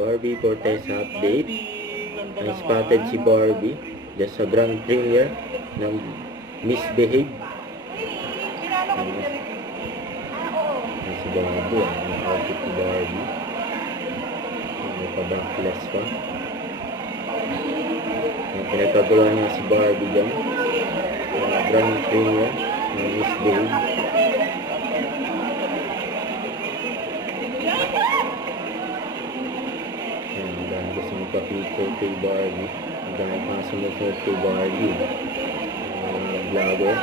Barbie Cortez update. Ay spotted si Barbie just sa grand premiere ng Misbehave. Ay si Barbie, ang outfit ni Barbie. May pa-backless pa. Yung pinagkaguluhan niya si Barbie dyan. Grand premiere ng Misbehave. Gusto magpa-picture kay Barbie. Ang dami pang sumusunod kay Barbie. Vlogger.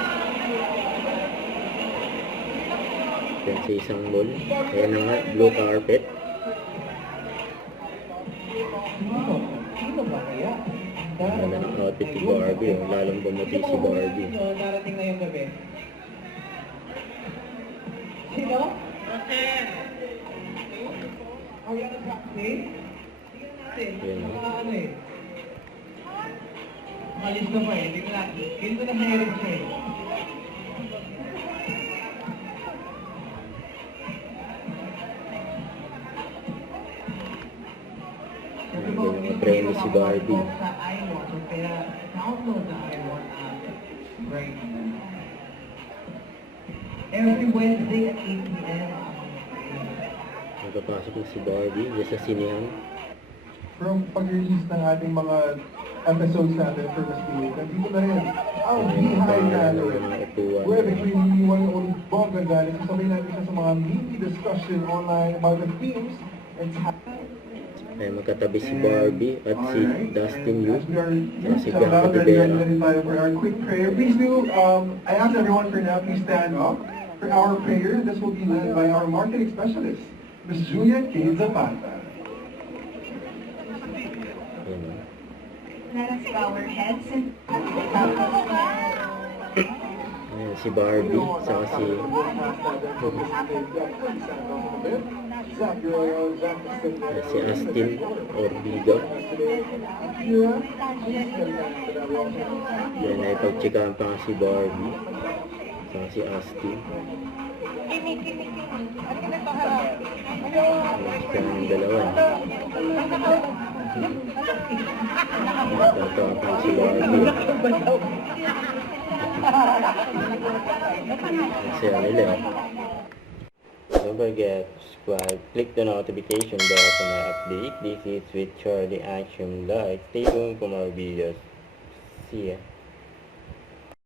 Yan sa isang mall. Ayan na nga, blue carpet. Sino ba kaya? Ang ganda ng outfit ni Barbie. Lalong bumuti si Barbie. Darating ngayong gabi. Sino? Ariana Grande? Yan. Ano eh? Malis na pa eh. Hindi ko na meron siya eh. Premiere si Barbie. Sa iWatch, kaya download na iWatch app right now. Every Wednesday at 8 p.m. Nagpapasok na si Barbie dyan sa sinehan. From pag-release ng ating mga episodes natin for Miss Bihave, nandito na rin ang behind natin. Where if we one old bongga galing, sasabay natin siya sa mga mini discussion online about the themes and Ay magkatabi si Barbie at si Dustin Yu. Si so Bianca now Di we're Vera. ready tayo for our quick prayer. Please do, I ask everyone for now, please stand up for our prayer. This will be led by our marketing specialist, Ms. Julia K. Zapata. Let us bow our heads and Ayan, si Barbie, saka si Astin Orbiga. Yan ay pagtsikahan pa nga si Barbie, saka si Astin. Pagtsikahan ng dalawa. Tatawa pa si Barbie. Kasi nila eh. Don't forget to subscribe, click the notification bell for my update. This is with Charlie Action Live. Stay tuned for more videos. See ya.